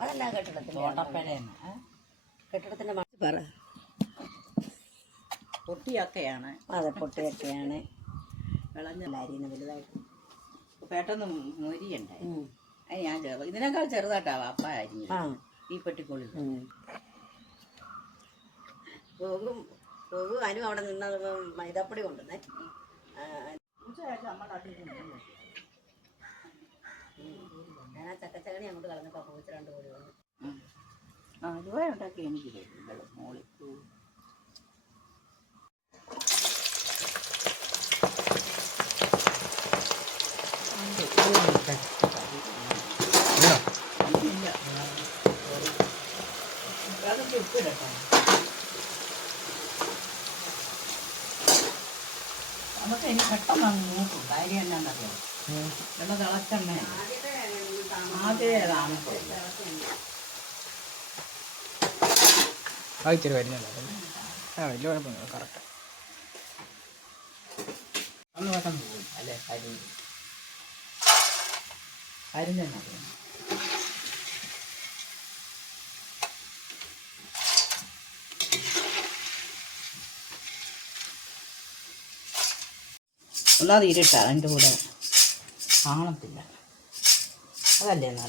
അതെല്ലാം കെട്ടിടത്തിൻ്റെ പറ പൊട്ടിയൊക്കെയാണ്. അതെ, പൊട്ടിയൊക്കെയാണ്. വിളഞ്ഞല്ല അരിയുന്ന വലുതായിട്ട് പെട്ടെന്ന് മുരിയുണ്ടായി. അത് ഞാൻ ഇതിനേക്കാൾ ചെറുതായിട്ടാവാം അപ്പ അരിഞ്ഞു ഈ പെട്ടിക്കുള്ളിൽ. പോകും അനു അവിടെ നിന്നത് മൈദാപ്പൊടി കൊണ്ടുവന്നേ. ഞാൻ ആ ചക്കച്ചകണി അങ്ങോട്ട് കളഞ്ഞപ്പോൾ പോയിച്ച് 2 കോടി വന്നു. അലുവ ഉണ്ടാക്കി എനിക്ക് മോളി ഉപ്പിടട്ടോ. നമുക്ക് ഇനി പെട്ടെന്ന് നോക്കും. കാര്യം എന്നാന്നറിയാം, വെള്ളം തിളച്ചെണ്ണ ആദ്യമാണ് ഇച്ചിരി വരുന്നില്ല. വലിയ കുഴപ്പമൊന്നുമില്ല, കറക്റ്റ്. ഒന്ന് പെട്ടെന്ന് പോകും അല്ലേ? കാര്യം തന്നെ അറിയാം. ഒന്നാമത് ഇരുട്ടാ, അതിൻ്റെ കൂടെ കാണത്തില്ല. അതല്ലേ